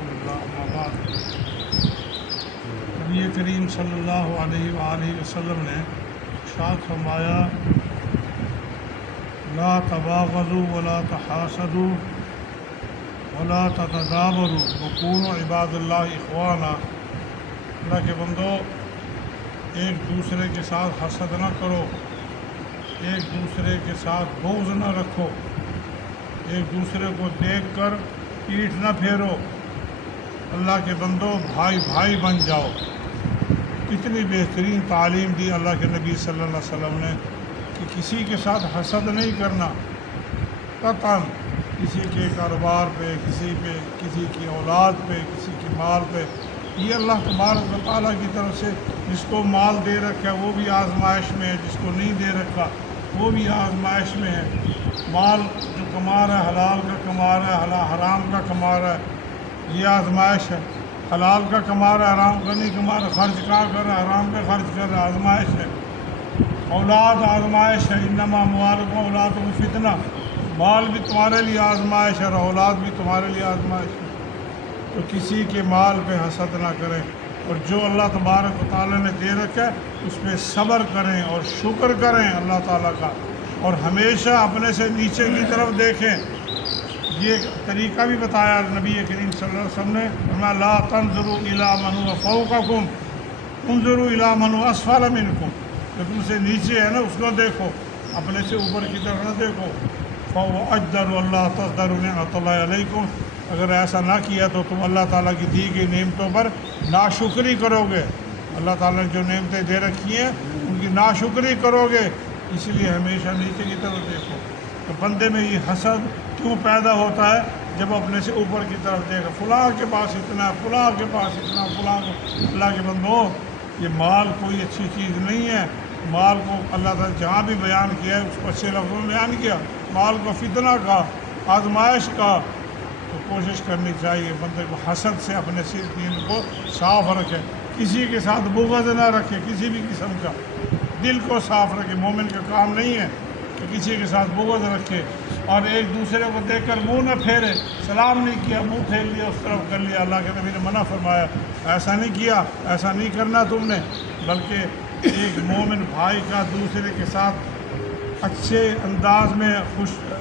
رسول اللہ اما بعد۔ نبی کریم صلی اللہ علیہ وآلہ وسلم نے ارشاد فرمایا لا تباغضوا ولا تحاسدوا ولا تتدابروا وكونوا عباد اللہ اخوانا۔ اللہ کے بندو، ایک دوسرے کے ساتھ حسد نہ کرو، ایک دوسرے کے ساتھ بغض نہ رکھو، ایک دوسرے کو دیکھ کر پیٹھ نہ پھیرو۔ اللہ کے بندو، بھائی بھائی بن جاؤ۔ کتنی بہترین تعلیم دی اللہ کے نبی صلی اللہ علیہ وسلم نے کہ کسی کے ساتھ حسد نہیں کرنا، قطعاً کسی کے کاروبار پہ، کسی کی اولاد پہ، کسی کے مال پہ۔ یہ اللہ تبارک و تعالیٰ کی طرف سے جس کو مال دے رکھا ہے وہ بھی آزمائش میں ہے، جس کو نہیں دے رکھا وہ بھی آزمائش میں ہے۔ مال جو کما رہا ہے حلال کا کما رہا ہے، حرام کا کما رہا ہے، یہ آزمائش ہے۔ حلال کا کما رہا ہے، حرام کا نہیں کما رہا، خرچ کا کر رہا ہے، حرام پہ خرچ کر رہا ہے، آزمائش ہے۔ اولاد آزمائش ہے، انما اموالکم واولادکم فتنہ، مال بھی تمہارے لیے آزمائش ہے اور اولاد بھی تمہارے لیے آزمائش ہے۔ تو کسی کے مال پہ حسد نہ کریں، اور جو اللہ تبارک و تعالیٰ نے دے رکھا ہے اس پہ صبر کریں اور شکر کریں اللہ تعالیٰ کا، اور ہمیشہ اپنے سے نیچے کی طرف دیکھیں۔ یہ طریقہ بھی بتایا نبی کریم صلی اللہ علیہ وسلم نے، فرمایا لا تنظروا الی من هو فوقکم انظروا الی من هو اسفل منکم، جو تم سے نیچے ہے نا اس کو دیکھو، اپنے سے اوپر کی طرف نہ دیکھو۔ فهو اجدر اللہ تقدروا نعمت اللہ علیکم، اگر ایسا نہ کیا تو تم اللہ تعالیٰ کی دی گئی نعمتوں پر ناشکری کرو گے۔ اللہ تعالیٰ نے جو نعمتیں دے رکھی ہیں ان کی ناشکری کرو گے، اس لیے ہمیشہ نیچے کی طرف دیکھو۔ تو بندے میں یہ حسد کیوں پیدا ہوتا ہے؟ جب اپنے سے اوپر کی طرف دیکھا، فلاں کے پاس اتنا ہے، فلاں کے پاس اتنا، فلاں کو۔ اللہ کے بندو، یہ مال کوئی اچھی چیز نہیں ہے۔ مال کو اللہ تعالیٰ جہاں بھی بیان کیا ہے اس کو اچھے لفظوں میں بیان کیا، مال کو فتنہ کا، آزمائش کا۔ تو کوشش کرنی چاہیے بندے کو حسد سے اپنے دین کو صاف رکھے، کسی کے ساتھ بغض نہ رکھے، کسی بھی قسم کا، دل کو صاف رکھے۔ مومن کا کام نہیں ہے کہ کسی کے ساتھ بغض رکھے اور ایک دوسرے کو دیکھ کر منہ نہ پھیرے، سلام نہیں کیا منہ پھیر لیا، اس طرف کر لیا۔ اللہ کے نبی نے منع فرمایا، ایسا نہیں کیا، ایسا نہیں کرنا تم نے، بلکہ ایک مومن بھائی کا دوسرے کے ساتھ اچھے انداز میں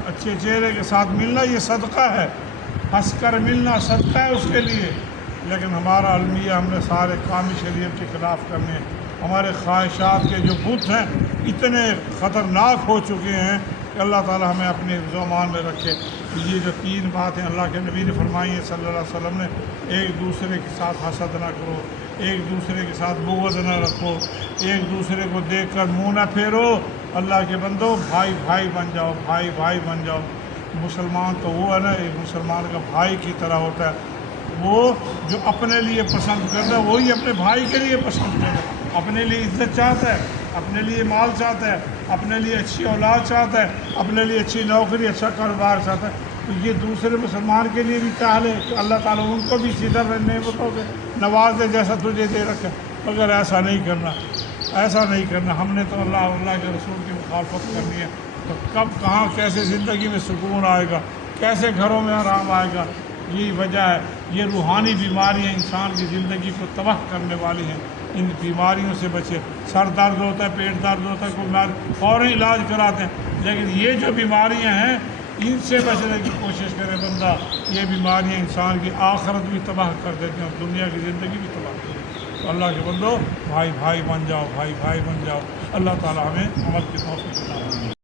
اچھے چہرے کے ساتھ ملنا یہ صدقہ ہے، ہنس کر ملنا صدقہ ہے اس کے لیے۔ لیکن ہمارا المیہ، ہم نے سارے کام شریعت کے خلاف کرنے، ہمارے خواہشات کے جو بت ہیں اتنے خطرناک ہو چکے ہیں کہ اللہ تعالیٰ ہمیں اپنے حفظ و امان میں رکھے۔ یہ جو تین باتیں اللہ کے نبی نے فرمائی ہیں صلی اللہ علیہ وسلم نے، ایک دوسرے کے ساتھ حسد نہ کرو، ایک دوسرے کے ساتھ بغض نہ رکھو، ایک دوسرے کو دیکھ کر منہ نہ پھیرو۔ اللہ کے بندو، بھائی بھائی بن جاؤ، بھائی بھائی بن جاؤ۔ مسلمان تو وہ ہے نا، ایک مسلمان کا بھائی کی طرح ہوتا ہے، وہ جو اپنے لیے پسند کرتا ہے وہی اپنے بھائی کے لیے پسند کرتا ہے۔ اپنے لیے عزت چاہتا ہے، اپنے لیے مال چاہتا ہے، اپنے لیے اچھی اولاد چاہتا ہے، اپنے لیے اچھی نوکری، اچھا کاروبار چاہتا ہے۔ تو یہ دوسرے مسلمان کے لیے بھی چاہ لے کہ اللہ تعالیٰ ان کو بھی سیدھا نعمتوں کے نواز دے جیسا تجھے دے رکھا، مگر ایسا نہیں کرنا، ایسا نہیں کرنا۔ ہم نے تو اللہ کے رسول کی مخالفت کرنی ہے، تو کب کہاں کیسے زندگی میں سکون آئے گا، کیسے گھروں میں آرام آئے گا؟ یہی وجہ ہے، یہ روحانی بیماریاں انسان کی زندگی کو تباہ کرنے والی ہیں۔ ان بیماریوں سے بچے۔ سر درد ہوتا ہے، پیٹ درد ہوتا ہے، کوئی بیماری فوراً علاج کراتے ہیں، لیکن یہ جو بیماریاں ہیں ان سے بچنے کی کوشش کرے بندہ۔ یہ بیماریاں انسان کی آخرت بھی تباہ کر دیتے ہیں اور دنیا کی زندگی بھی تباہ کر دیتے ہیں۔ تو اللہ کے بندو، بھائی بھائی بن جاؤ، بھائی بھائی بن جاؤ۔ اللہ تعالیٰ ہمیں عمل کی توفیق عطا فرمائے۔